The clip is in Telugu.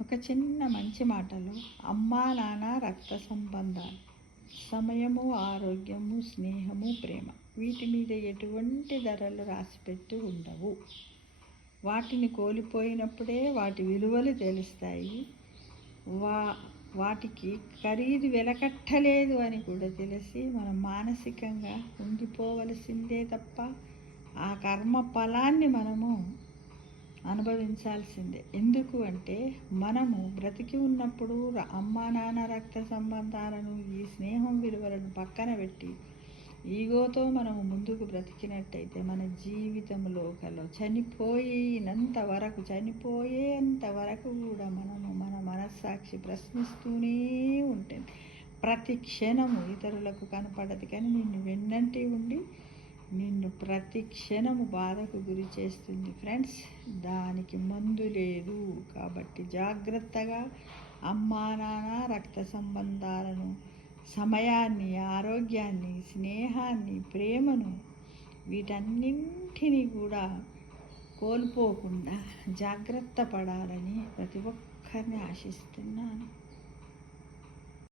ఒక చిన్న మంచి మాటలు అమ్మా నాన్న రక్త సంబంధాలు, సమయము, ఆరోగ్యము, స్నేహము, ప్రేమ, వీటి మీద ఎటువంటి ధరలు రాసిపెట్టి ఉండవు. వాటిని కోల్పోయినప్పుడే వాటి విలువలు తెలుస్తాయి. వాటికి ఖరీదు వెలకట్టలేదు అని కూడా తెలిసి మనం మానసికంగా ఉండిపోవలసిందే తప్ప ఆ కర్మ ఫలాన్ని మనము అనుభవించాల్సిందే. ఎందుకు అంటే మనము బ్రతికి ఉన్నప్పుడు అమ్మా నాన్న రక్త సంబంధాలను, ఈ స్నేహం విలువలను పక్కన పెట్టి ఈగోతో మనము ముందుకు బ్రతికినట్టయితే మన జీవితంలో చనిపోయేంత వరకు కూడా మనము మన మనస్సాక్షి ప్రశ్నిస్తూనే ఉంటుంది. ప్రతి క్షణము ఇతరులకు కనపడదు కానీ నిన్ను వెన్నంటి ఉండి నిన్ను ప్రతి క్షణము బాధకు గురి చేస్తుంది ఫ్రెండ్స్. దానికి మందు లేదు. కాబట్టి జాగ్రత్తగా అమ్మా నాన్న రక్త సంబంధాలను, సమయాన్ని, ఆరోగ్యాన్ని, స్నేహాన్ని, ప్రేమను, వీటన్నింటినీ కూడా కోల్పోకుండా జాగ్రత్త పడాలని ప్రతి ఒక్కరిని ఆశిస్తున్నాను.